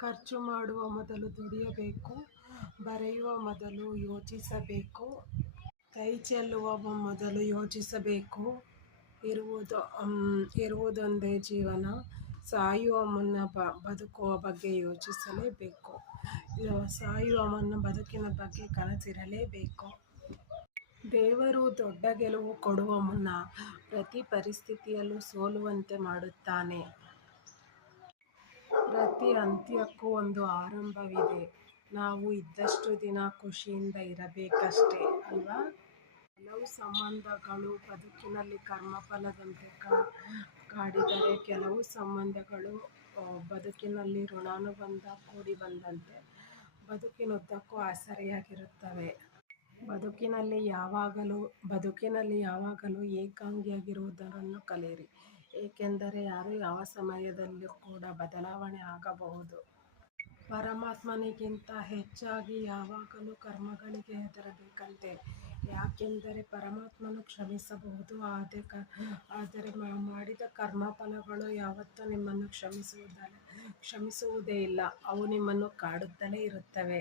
ಖರ್ಚು ಮಾಡುವ ಮೊದಲು ದುಡಿಯಬೇಕು, ಬರೆಯುವ ಮೊದಲು ಯೋಚಿಸಬೇಕು, ಕೈ ಚೆಲ್ಲುವ ಮೊದಲು ಯೋಚಿಸಬೇಕು. ಇರುವುದೊಂದೇ ಜೀವನ, ಸಾಯುವ ಮುನ್ನ ಬದುಕುವ ಬಗ್ಗೆ ಯೋಚಿಸಲೇಬೇಕು. ಸಾಯುವ ಮುನ್ನ ಬದುಕಿನ ಬಗ್ಗೆ ಕನಸಿರಲೇಬೇಕು. ದೇವರು ದೊಡ್ಡ ಗೆಲುವು ಕೊಡುವ ಮುನ್ನ ಪ್ರತಿ ಪರಿಸ್ಥಿತಿಯಲ್ಲೂ ಸೋಲುವಂತೆ ಮಾಡುತ್ತಾನೆ. ಪ್ರತಿ ಅಂತ್ಯಕ್ಕೂ ಒಂದು ಆರಂಭವಿದೆ. ನಾವು ಇದ್ದಷ್ಟು ದಿನ ಖುಷಿಯಿಂದ ಇರಬೇಕಷ್ಟೇ ಅಲ್ವಾ? ಕೆಲವು ಸಂಬಂಧಗಳು ಬದುಕಿನಲ್ಲಿ ಕರ್ಮಫಲದಂತೆ ಕಾಡಿದರೆ, ಕೆಲವು ಸಂಬಂಧಗಳು ಬದುಕಿನಲ್ಲಿ ಋಣಾನುಬಂಧ ಕೂಡಿ ಬಂದಂತೆ ಬದುಕಿನುದ್ದಕ್ಕೂ ಆಸರೆಯಾಗಿರುತ್ತವೆ. ಬದುಕಿನಲ್ಲಿ ಯಾವಾಗಲೂ ಏಕಾಂಗಿಯಾಗಿರುವುದನ್ನು ಕಲಿಯಿರಿ, ಏಕೆಂದರೆ ಯಾರು ಯಾವ ಸಮಯದಲ್ಲೂ ಕೂಡ ಬದಲಾವಣೆ ಆಗಬಹುದು. ಪರಮಾತ್ಮನಿಗಿಂತ ಹೆಚ್ಚಾಗಿ ಯಾವಾಗಲೂ ಕರ್ಮಗಳಿಗೆ ಹೆದರಬೇಕಂತೆ. ಯಾಕೆಂದರೆ ಪರಮಾತ್ಮನು ಕ್ಷಮಿಸಬಹುದು, ಆದರೆ ಮಾಡಿದ ಕರ್ಮಫಲಗಳು ಯಾವತ್ತೂ ನಿಮ್ಮನ್ನು ಕ್ಷಮಿಸುವುದೇ ಇಲ್ಲ. ಅವು ನಿಮ್ಮನ್ನು ಕಾಡುತ್ತಲೇ ಇರುತ್ತವೆ.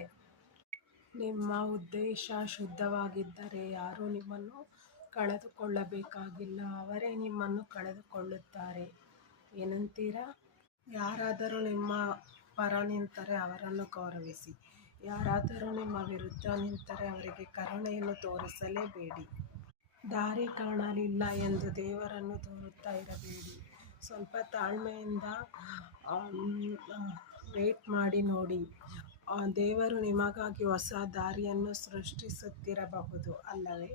ನಿಮ್ಮ ಉದ್ದೇಶ ಶುದ್ಧವಾಗಿದ್ದರೆ ಯಾರೂ ನಿಮ್ಮನ್ನು ಕಳೆದುಕೊಳ್ಳಬೇಕಾಗಿಲ್ಲ, ಅವರೇ ನಿಮ್ಮನ್ನು ಕಳೆದುಕೊಳ್ಳುತ್ತಾರೆ. ಏನಂತೀರಾ? ಯಾರಾದರೂ ನಿಮ್ಮ ಪರ ನಿಂತರೆ ಅವರನ್ನು ಗೌರವಿಸಿ, ಯಾರಾದರೂ ನಿಮ್ಮ ವಿರುದ್ಧ ನಿಂತರೆ ಅವರಿಗೆ ಕರುಣೆಯನ್ನು ತೋರಿಸಲೇಬೇಡಿ. ದಾರಿ ಕಾಣಲಿಲ್ಲ ಎಂದು ದೇವರನ್ನು ದೂರುತ್ತಾ ಇರಬೇಡಿ. ಸ್ವಲ್ಪ ತಾಳ್ಮೆಯಿಂದ ವೇಟ್ ಮಾಡಿ ನೋಡಿ. ದೇವರು ನಿಮಗಾಗಿ ಹೊಸ ದಾರಿಯನ್ನು ಸೃಷ್ಟಿಸುತ್ತಿರಬಹುದು ಅಲ್ಲವೇ?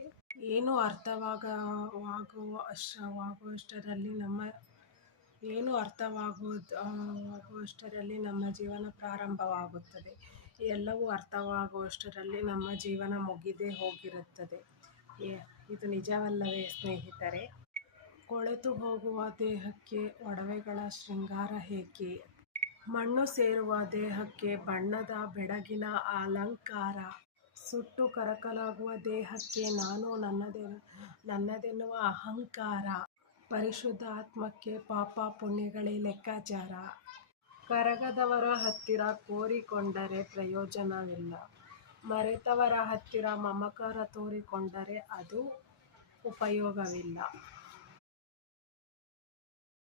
ಏನು ಅರ್ಥವಾಗುವಷ್ಟರಲ್ಲಿ ನಮ್ಮ ಜೀವನ ಪ್ರಾರಂಭವಾಗುತ್ತದೆ. ಎಲ್ಲವೂ ಅರ್ಥವಾಗುವಷ್ಟರಲ್ಲಿ ನಮ್ಮ ಜೀವನ ಮುಗಿದೇ ಹೋಗಿರುತ್ತದೆ. ಇದು ನಿಜವಲ್ಲವೇ ಸ್ನೇಹಿತರೆ? ಕೊಳೆತು ಹೋಗುವ ದೇಹಕ್ಕೆ ಒಡವೆಗಳ ಶೃಂಗಾರ ಏಕೆ? ಮಣ್ಣು ಸೇರುವ ದೇಹಕ್ಕೆ ಬಣ್ಣದ ಬೆಡಗಿನ ಅಲಂಕಾರ. ಸುಟ್ಟು ಕರಕಲಾಗುವ ದೇಹಕ್ಕೆ ನಾನು ನನ್ನದೆನ್ನುವ ಅಹಂಕಾರ. ಪರಿಶುದ್ಧ ಆತ್ಮಕ್ಕೆ ಪಾಪ ಪುಣ್ಯಗಳೇ ಲೆಕ್ಕಾಚಾರ. ಕರಗದವರ ಹತ್ತಿರ ಕೋರಿಕೊಂಡರೆ ಪ್ರಯೋಜನವಿಲ್ಲ, ಮರೆತವರ ಹತ್ತಿರ ಮಮಕಾರ ತೋರಿಕೊಂಡರೆ ಅದು ಉಪಯೋಗವಿಲ್ಲ.